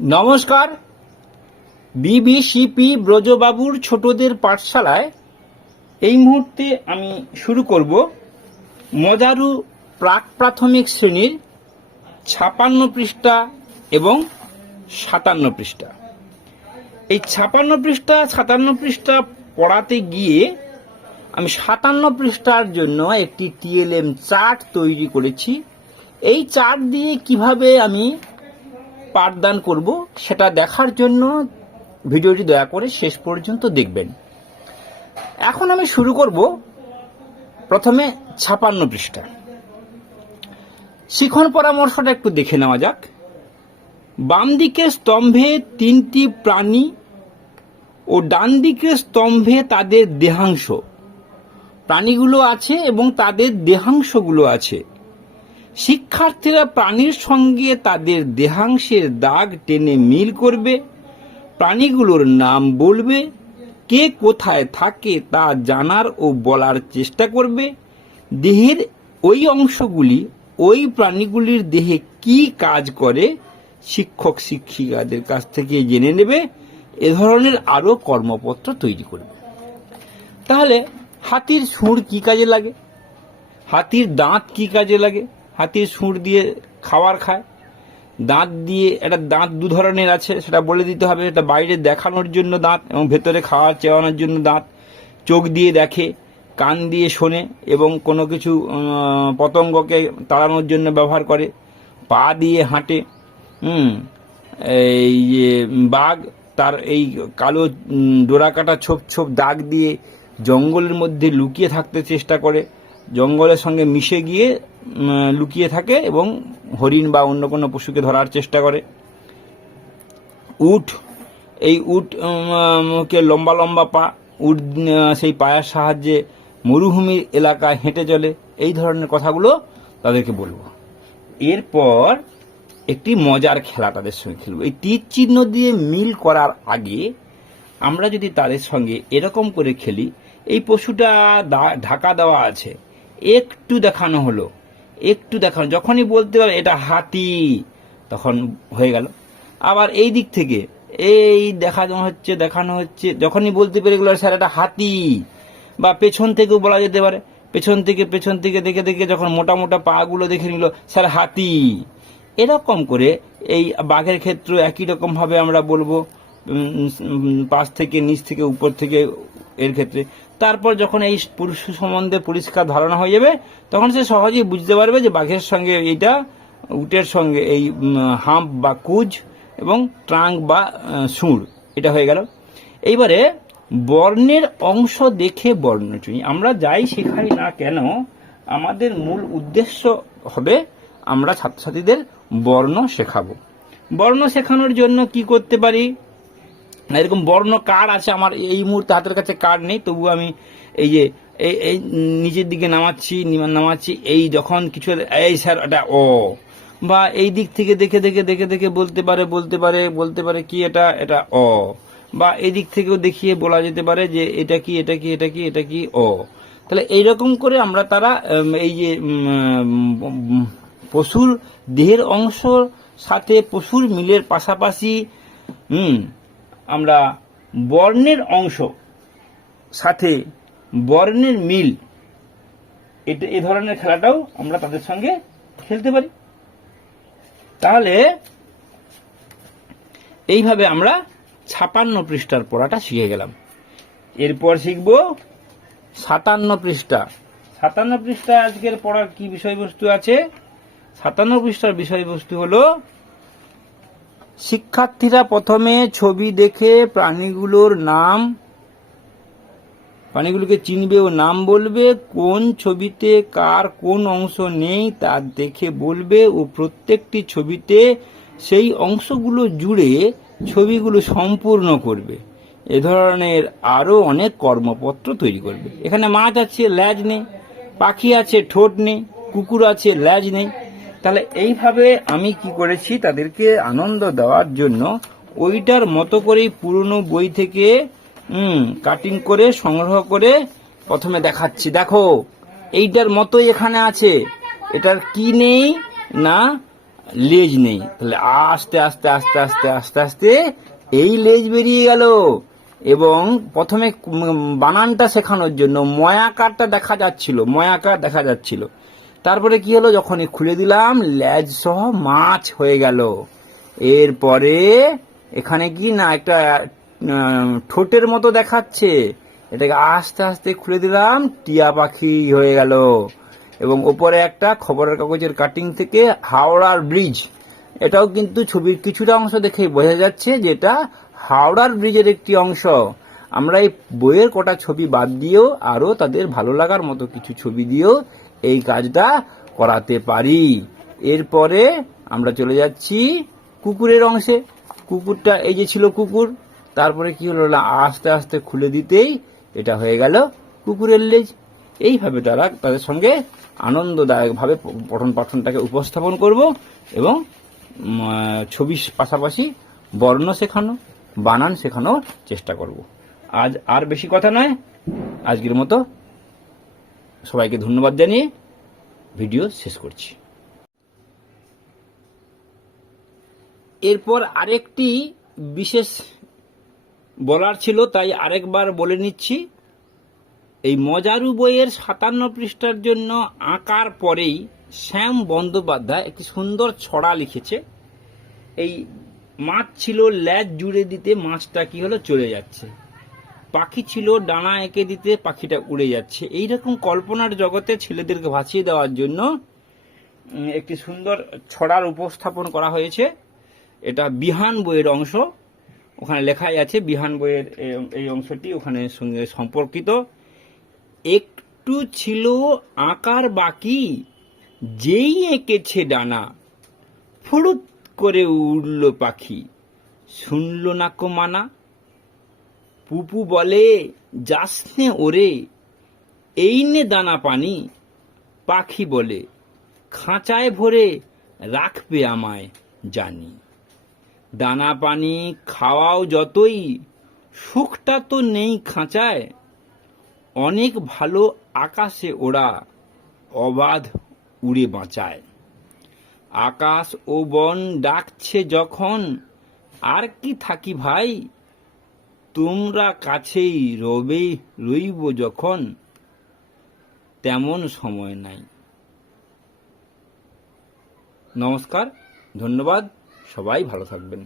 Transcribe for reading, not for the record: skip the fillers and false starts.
নমস্কার। বিবিসিপি ব্রজবাবুর ছোটদের পাঠশালায় এই মুহূর্তে আমি শুরু করব মজারু প্রাক প্রাথমিক শ্রেণীর 56 পৃষ্ঠা এবং 57 পৃষ্ঠা। এই 56 পৃষ্ঠা 57 পৃষ্ঠা পড়াতে গিয়ে আমি 57 পৃষ্ঠার জন্য একটি টিএলএম চার্ট তৈরি করেছি। এই চার্ট দিয়ে কিভাবে আমি পাঠদান করব সেটা দেখার জন্য ভিডিওটি দয়া করে শেষ পর্যন্ত দেখবেন। এখন আমি শুরু করব প্রথমে 56 পৃষ্ঠা। শিখন পরামর্শটা একটু দেখে নেওয়া যাক। বাম দিকের স্তম্ভে 3টি প্রাণী ও ডান দিকের স্তম্ভে তাদের দেহাংশ, প্রাণীগুলো আছে এবং তাদের দেহাংশগুলো আছে। শিক্ষার্থীরা প্রাণীর সঙ্গে তাদের দেহাংশের দাগ টেনে মিল করবে, প্রাণীগুলোর নাম বলবে, কে কোথায় থাকে তা জানার ও বলার চেষ্টা করবে, দেহের ওই অংশগুলি ওই প্রাণীগুলির দেহে কি কাজ করে শিক্ষক শিক্ষিকাদের কাছ থেকে জেনে নেবে। এ ধরনের আরও কর্মপত্র তৈরি করবে। তাহলে হাতির সুঁড় কি কাজে লাগে, হাতির দাঁত কি কাজে লাগে, হাতির সুঁড় দিয়ে খাবার খায়, দাঁত দিয়ে একটা দাঁত দু ধরনের আছে সেটা বলে দিতে হবে। এটা বাইরে দেখানোর জন্য দাঁত এবং ভেতরে খাওয়ার চেওয়ানোর জন্য দাঁত। চোখ দিয়ে দেখে, কান দিয়ে শোনে এবং কোনো কিছু পতঙ্গকে তাড়ানোর জন্য ব্যবহার করে। পা দিয়ে হাঁটে। এই যে বাঘ তার এই কালো ডোরাকাটা ছোপ ছোপ দাগ দিয়ে জঙ্গলের মধ্যে লুকিয়ে থাকতে চেষ্টা করে, জঙ্গলের সঙ্গে মিশে গিয়ে লুকিয়ে থাকে এবং হরিণ বা অন্য কোনো পশুকে ধরার চেষ্টা করে। উট, এই উট কে লম্বা লম্বা পা, উট সেই পায়ের সাহায্যে মরুভূমির এলাকায় হেঁটে চলে। এই ধরনের কথাগুলো তাদেরকে বলবো। এরপর একটি মজার খেলা তাদের সঙ্গে খেলবো। এই তীর চিহ্ন দিয়ে মিল করার আগে আমরা যদি তাদের সঙ্গে এরকম করে খেলি, এই পশুটা ঢাকা দেওয়া আছে, একটু দেখানো হলো, একটু দেখানো, যখনই বলতে পারে এটা হাতি তখন হয়ে গেল। আবার এই দিক থেকে এই দেখানো হচ্ছে, যখনই বলতে পেরে গেল স্যার এটা হাতি, বা পেছন থেকেও বলা যেতে পারে, পেছন থেকে দেখে দেখে যখন মোটা মোটা পা গুলো দেখে নিল স্যার হাতি। এরকম করে এই বাঘের ক্ষেত্রে একই রকম ভাবে আমরা বলবো, পাশ থেকে নিচ থেকে উপর থেকে এর ক্ষেত্রে। তারপর যখন এই পশু সম্বন্ধে পরিষ্কার ধারণা হয়ে যাবে তখন সে সহজেই বুঝতে পারবে যে বাঘের সঙ্গে এইটা, উটের সঙ্গে এই হাম্প বা কুজ এবং ট্রাঙ্ক বা সুঁড়, এটা হয়ে গেল। এইবারে বর্ণের অংশ দেখে বর্ণ চিনি। আমরা যাই শেখাই না কেন আমাদের মূল উদ্দেশ্য হবে আমরা ছাত্রছাত্রীদের বর্ণ শেখাবো। বর্ণ শেখানোর জন্য কি করতে পারি, এরকম বর্ণ কার্ড আছে আমার এই মুহূর্তে হাতের কাছে, কার্ড নেই, তবু আমি এই যে এই নিচের দিকে নামাচ্ছি, এই যখন কিছু এই স্যার এটা ও, বা এই দিক থেকে দেখে দেখে বলতে পারে কি এটা অ, বা এই দিক থেকেও দেখিয়ে বলা যেতে পারে যে এটা কি অ। তাহলে এইরকম করে আমরা তারা এই যে পশুর দেহের অংশ সাথে পশুর মিলের পাশাপাশি আমরা বর্ণের অংশ সাথে বর্ণের মিল, এটা এই ধরনের খেলাটাও আমরা তাদের সঙ্গে খেলতে পারি। তাহলে এইভাবে আমরা 56 পৃষ্ঠার পড়াটা শিখে গেলাম। এরপর শিখব 57 পৃষ্ঠা। 57 পৃষ্ঠা আজকের পড়ার কি বিষয়বস্তু আছে? 57 পৃষ্ঠার বিষয়বস্তু হলো, শিক্ষার্থীরা প্রথমে ছবি দেখে প্রাণীগুলোকে চিনবে ও নাম বলবে, কোন ছবিতে কার কোন অংশ নেই তা দেখে বলবে ও প্রত্যেকটি ছবিতে সেই অংশগুলো জুড়ে ছবিগুলো সম্পূর্ণ করবে। এ ধরনের আরো অনেক কর্মপত্র তৈরি করবে। এখানে মাছ আছে, লেজ নেই, পাখি আছে, ঠোঁট নেই, কুকুর আছে, লেজ নেই। তাহলে এইভাবে আমি কি করেছি, তাদেরকে আনন্দ দেওয়ার জন্য ওইটার মতো করেই পুরনো বই থেকে কাটিং করে সংগ্রহ করে প্রথমে দেখাচ্ছি, দেখো এইটার মতোই এখানে আছে, এটার কি নেই না লেজ নেই, তাহলে আস্তে আস্তে আস্তে আস্তে আস্তে আস্তে এই লেজ বেরিয়ে গেল। এবং প্রথমে বানানটা শেখানোর জন্য ময়াকারটা দেখা যাচ্ছিল, ময়াকার দেখা যাচ্ছিল। তারপরে কি হলো, যখনই খুলে দিলাম লেজ সহ মাছ হয়ে গেল। এরপরে এখানে কি না একটা ঠোঁটের মতো দেখাচ্ছে, এটাকে আস্তে আস্তে খুলে দিলাম, টিয়া পাখি হয়ে গেল। এবং ওপরে একটা খবরের কাগজের কাটিং থেকে হাওড়ার ব্রিজ, এটাও কিন্তু ছবির কিছুটা অংশ দেখেই বোঝা যাচ্ছে যে এটা হাওড়ার ব্রিজের একটি অংশ। আমরা এই বইয়ের কটা ছবি বাদ দিয়েও আরো তাদের ভালো লাগার মতো কিছু ছবি দিয়েও এই কাজটা করাতে পারি। এরপরে আমরা চলে যাচ্ছি কুকুরের অংশে। কুকুরটা এই যে ছিল কুকুর, তারপরে কি হলো না আস্তে আস্তে খুলে দিতেই এটা হয়ে গেল কুকুরের লেজ। এইভাবে তাদের সঙ্গে আনন্দদায়কভাবে পঠন পাঠনটাকে উপস্থাপন করব এবং ছবির পাশাপাশি বর্ণ শেখানো, বানান শেখানোর চেষ্টা করব। আজ আর বেশি কথা নয়, আজকের মতো সবাইকে ধন্যবাদ জানিয়ে ভিডিও শেষ করছি। এরপর আরেকটি বিশেষ বলার ছিল, তাই আরেকবার বলে নিচ্ছি। এই মজারু বইয়ের 57 পৃষ্ঠার জন্য আঁকার পরেই শ্যাম বন্দ্যোপাধ্যায় একটি সুন্দর ছড়া লিখেছে। এই মাছ ছিল, লেজ জুড়ে দিতে মাছটা কি হলো চলে যাচ্ছে। পাখি ছিল, ডানা এঁকে দিতে পাখিটা উড়ে যাচ্ছে। এইরকম কল্পনার জগতে ছেলেদেরকে ভাসিয়ে দেওয়ার জন্য একটি সুন্দর ছড়ার উপস্থাপন করা হয়েছে। এটা বিহান বইয়ের অংশ, ওখানে লেখাই আছে বিহান বইয়ের এই অংশটি ওখানে সঙ্গে সম্পর্কিত। একটু ছিল আঁকার বাকি, যেই এঁকেছে ডানা, ফুরুত করে উড়ল পাখি, শুনল না কো মানা। পুপু বলে যাসনে ওরে, এই নে দানা পানি। পাখি বলে খাঁচায় ভরে রাখবে আমায় জানি। দানা পানি খাওয়াও যতই, সুখটা তো নেই খাঁচায়। অনেক ভালো আকাশে ওরা, অবাধ উড়ে বাঁচায়। আকাশ ও বন ডাকছে যখন, আর কি থাকি ভাই, তোমরা কাছেই রইব যখন, তেমন সময় নাই। নমস্কার, ধন্যবাদ, সবাই ভালো থাকবেন।